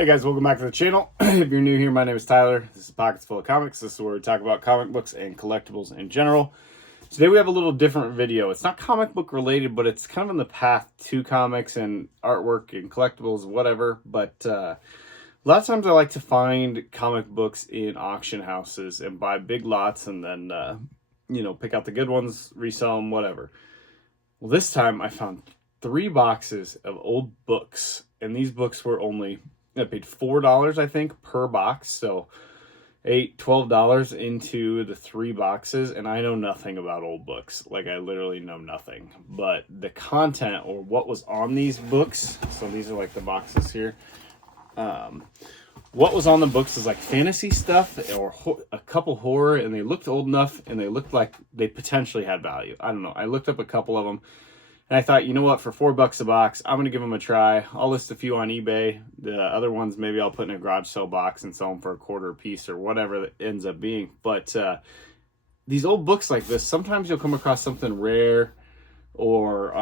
Hey guys, welcome back to the channel. If you're new here, my name is Tyler. This is Pockets Full of Comics. This is where we talk about comic books and collectibles in general. Today we have a little different video. It's not comic book related, but it's kind of in the path to comics and artwork and collectibles, whatever. But a lot of times I like to find comic books in auction houses and buy big lots and then, pick out the good ones, resell them, whatever. Well, this time I found 3 boxes of old books, and these books were I paid $4, I think, per box. So $12 into the 3 boxes. And I know nothing about old books. Like, I literally know nothing. But the content or what was on these books, so these are like the boxes here. What was on the books is like fantasy stuff or a couple horror, and they looked old enough and they looked like they potentially had value. I don't know. I looked up a couple of them. And I thought, you know what, for $4 a box, I'm going to give them a try. I'll list a few on eBay. The other ones, maybe I'll put in a garage sale box and sell them for $0.25 a piece or whatever it ends up being. But these old books like this, sometimes you'll come across something rare or,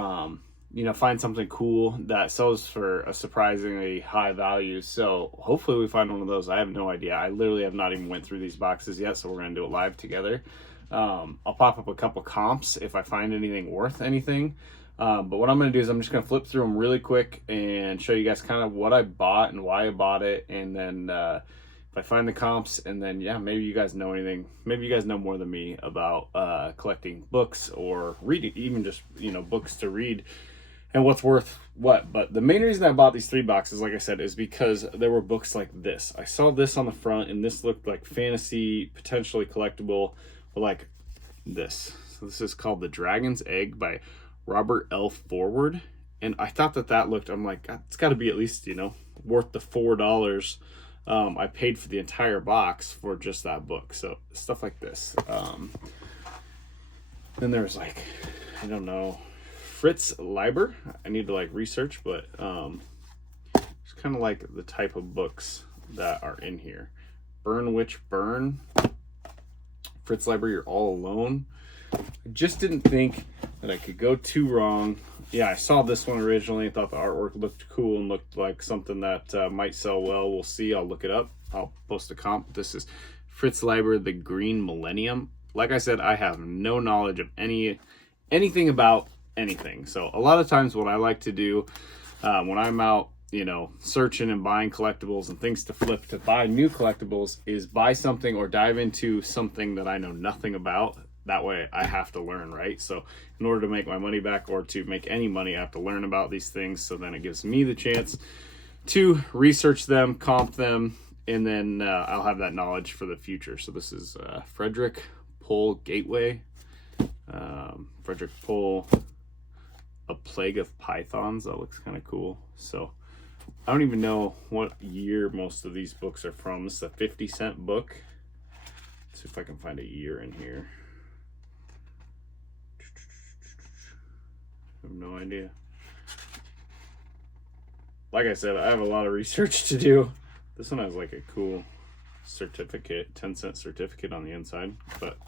find something cool that sells for a surprisingly high value. So hopefully we find one of those. I have no idea. I literally have not even went through these boxes yet, so we're going to do it live together. I'll pop up a couple comps if I find anything worth anything. But what I'm going to do is I'm just going to flip through them really quick and show you guys kind of what I bought and why I bought it. And then if I find the comps, and then, maybe you guys know anything. Maybe you guys know more than me about collecting books or reading, even just, books to read and what's worth what. But the main reason I bought these 3 boxes, like I said, is because there were books like this. I saw this on the front, and this looked like fantasy, potentially collectible, but like this. So this is called The Dragon's Egg by Robert L. Forward, and I thought that looked, I'm like, it's got to be at least, worth the $4 I paid for the entire box for just that book. So stuff like this. Then there's like, I don't know, Fritz Leiber. I need to research, but it's kind of like the type of books that are in here. Burn Witch Burn. Fritz Leiber, You're All Alone. I just didn't think that I could go too wrong. I saw this one originally. Thought the artwork looked cool and looked like something that might sell well. We'll see. I'll look it up. I'll post a comp. This is Fritz Leiber, The Green Millennium. Like I said, I have no knowledge of anything about anything. So a lot of times what I like to do when I'm out, searching and buying collectibles and things to flip to buy new collectibles is buy something or dive into something that I know nothing about. That way I have to learn, right? So in order to make my money back or to make any money, I have to learn about these things. So then it gives me the chance to research them, comp them, and then I'll have that knowledge for the future. So this is Frederik Pohl Gateway. Frederik Pohl, A Plague of Pythons. That looks kind of cool. So I don't even know what year most of these books are from. This is a 50-cent book. Let's see if I can find a year in here. I have no idea. Like I said, I have a lot of research to do. This one has like a cool certificate, 10-cent certificate on the inside. But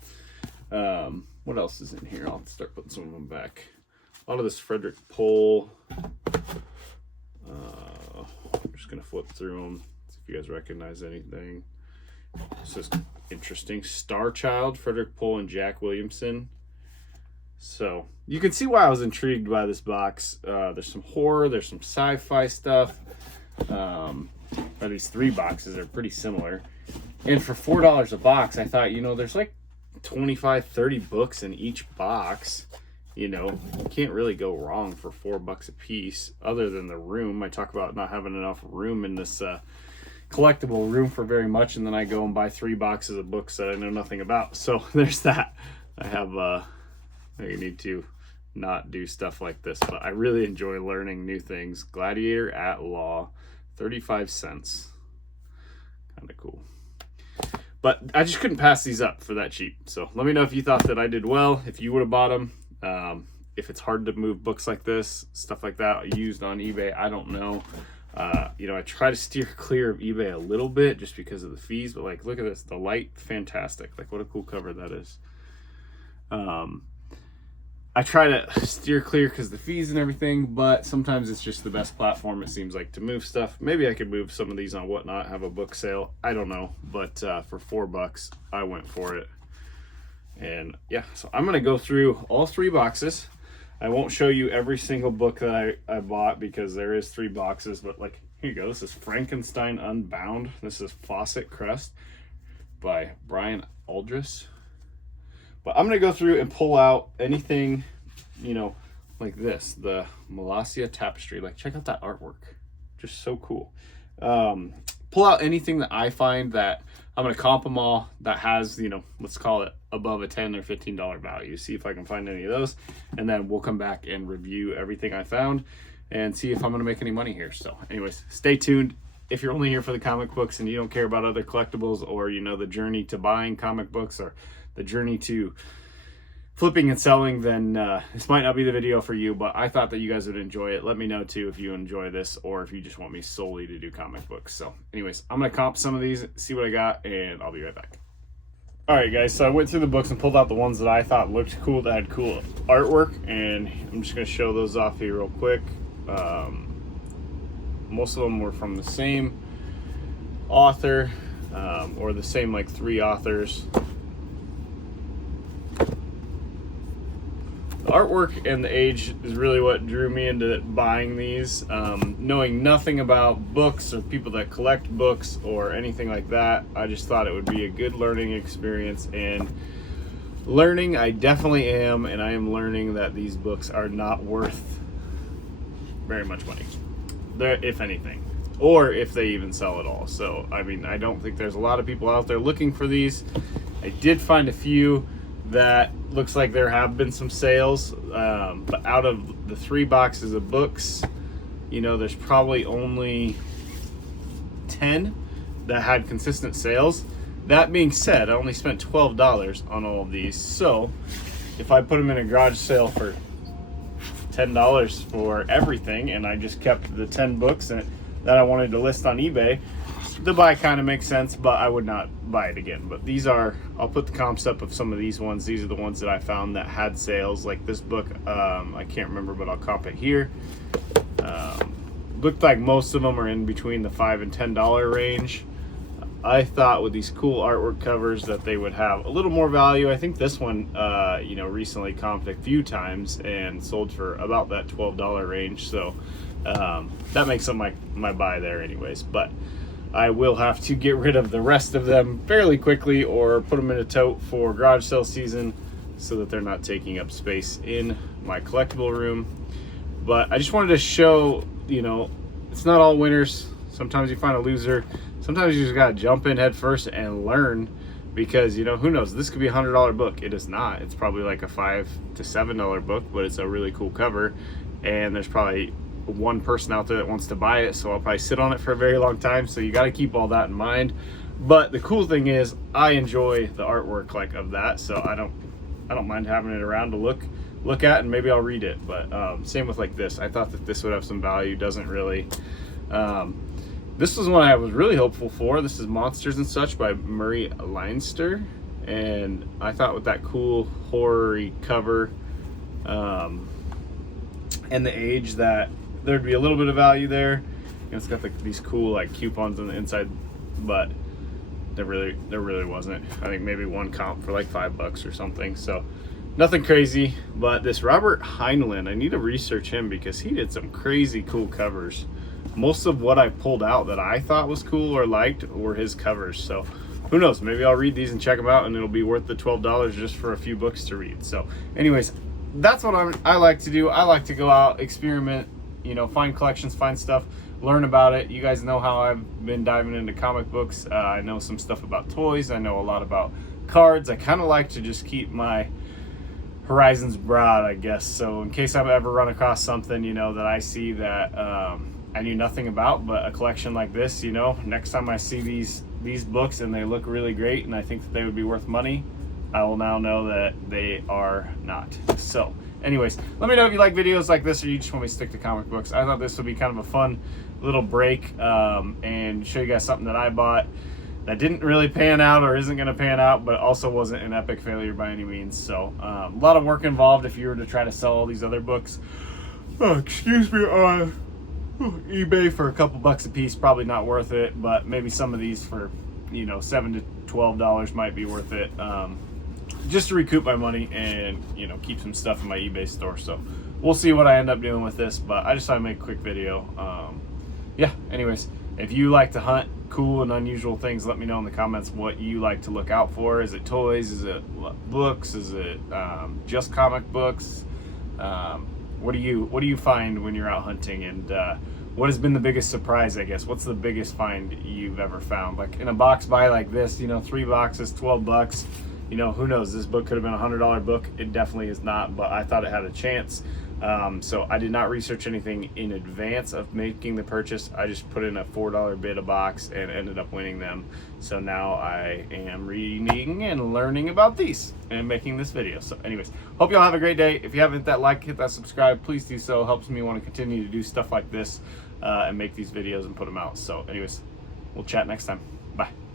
what else is in here? I'll start putting some of them back. A lot of this Frederik Pohl. I'm just going to flip through them, see if you guys recognize anything. This is interesting. Star Child, Frederik Pohl and Jack Williamson. So you can see why I was intrigued by this box. There's some horror, there's some sci-fi stuff. These 3 boxes are pretty similar. And for $4 a box, I thought, there's like 25, 30 books in each box. You can't really go wrong for $4 a piece, other than the room. I talk about not having enough room in this collectible room for very much, and then I go and buy 3 boxes of books that I know nothing about. So there's that. I need to not do stuff like this, but I really enjoy learning new things. Gladiator at Law, 35 cents. Kind of cool. But I just couldn't pass these up for that cheap. So let me know if you thought that I did well, if you would have bought them. If it's hard to move books like this, stuff like that used on eBay, I don't know. I try to steer clear of eBay a little bit just because of the fees, but look at this, the light, fantastic. What a cool cover that is. I try to steer clear because the fees and everything, but sometimes it's just the best platform, it seems like, to move stuff. Maybe I could move some of these on Whatnot, have a book sale. I don't know, but for $4, I went for it. And yeah, so I'm going to go through all 3 boxes. I won't show you every single book that I bought because there is 3 boxes, but like, here you go. This is Frankenstein Unbound. This is Fawcett Crest by Brian Aldiss. But I'm going to go through and pull out anything, you know, like this, the Molossia Tapestry. Like, check out that artwork. Just so cool. Pull out anything that I find that I'm going to comp them all that has, you know, let's call it above a $10 or $15 value. See if I can find any of those. And then we'll come back and review everything I found and see if I'm going to make any money here. So anyways, stay tuned. If you're only here for the comic books and you don't care about other collectibles, or, you know, the journey to buying comic books or the journey to flipping and selling, then this might not be the video for you, but I thought that you guys would enjoy it. Let me know too if you enjoy this, or if you just want me solely to do comic books. So anyways, I'm gonna comp some of these, see what I got, and I'll be right back. All right guys, so I went through the books and pulled out the ones that I thought looked cool, that had cool artwork, and I'm just gonna show those off here real quick. Most of them were from the same author, or the same like 3 authors. The artwork and the age is really what drew me into buying these. Knowing nothing about books or people that collect books or anything like that, I just thought it would be a good learning experience. And learning, I definitely am, and I am learning that these books are not worth very much money, if anything, or if they even sell at all. So I mean, I don't think there's a lot of people out there looking for these. I did find a few that looks like there have been some sales, but out of the 3 boxes of books, you know, there's probably only 10 that had consistent sales. That being said, I only spent $12 on all of these, so if I put them in a garage sale for $10 for everything, and I just kept the 10 books that I wanted to list on eBay, the buy kind of makes sense, but I would not buy it again. But these are, I'll put the comps up of some of these ones. These are the ones that I found that had sales. Like this book, I can't remember, but I'll comp it here. Looked like most of them are in between the $5 and $10 range. I thought with these cool artwork covers that they would have a little more value. I think this one, you know, recently comped a few times and sold for about that $12 range. So that makes up my buy there anyways. But I will have to get rid of the rest of them fairly quickly, or put them in a tote for garage sale season so that they're not taking up space in my collectible room. But I just wanted to show, you know, it's not all winners. Sometimes you find a loser. Sometimes you just gotta jump in head first and learn, because, you know, who knows, this could be a $100 book. It is not. It's probably like a $5 to $7 book, but it's a really cool cover, and there's probably one person out there that wants to buy it, so I'll probably sit on it for a very long time. So you got to keep all that in mind. But the cool thing is I enjoy the artwork like of that, so I don't mind having it around to look at, and maybe I'll read it. But same with like this. I thought that this would have some value. Doesn't really. This was one I was really hopeful for. This is Monsters and Such by Murray Leinster, and I thought with that cool horror-y cover and the age that there'd be a little bit of value there. You know, it's got these cool like coupons on the inside, but there really wasn't. I think maybe one comp for like $5 or something. So nothing crazy. But this Robert Heinlein, I need to research him because he did some crazy cool covers. Most of what I pulled out that I thought was cool or liked were his covers. So who knows? Maybe I'll read these and check them out, and it'll be worth the $12 just for a few books to read. So anyways, that's what I like to do. I like to go out, experiment, you know, find collections, find stuff, learn about it. You guys know how I've been diving into comic books. I know some stuff about toys. I know a lot about cards. I kind of like to just keep my horizons broad, I guess. So in case I've ever run across something, you know, that I see that I knew nothing about, but a collection like this, you know, next time I see these books and they look really great and I think that they would be worth money, I will now know that they are not. So anyways, let me know if you like videos like this or you just want me to stick to comic books. I thought this would be kind of a fun little break and show you guys something that I bought that didn't really pan out or isn't going to pan out, but also wasn't an epic failure by any means. So a lot of work involved if you were to try to sell all these other books. Excuse me, on eBay for a couple bucks a piece, probably not worth it, but maybe some of these for, you know, $7 to $12 might be worth it, just to recoup my money and, you know, keep some stuff in my eBay store. So we'll see what I end up doing with this, but I just thought I'd make a quick video. Yeah, anyways, if you like to hunt cool and unusual things, let me know in the comments what you like to look out for. Is it toys? Is it books? Is it just comic books? What do you find when you're out hunting? And what has been the biggest surprise, I guess? What's the biggest find you've ever found? Like in a box buy like this, you know, 3 boxes, 12 bucks. You know, who knows? This book could have been a $100 book. It definitely is not, but I thought it had a chance. So I did not research anything in advance of making the purchase. I just put in a $4 bid a box and ended up winning them. So now I am reading and learning about these and making this video. So anyways, hope y'all have a great day. If you haven't hit that like, hit that subscribe, please do so. It helps me want to continue to do stuff like this and make these videos and put them out. So anyways, we'll chat next time. Bye.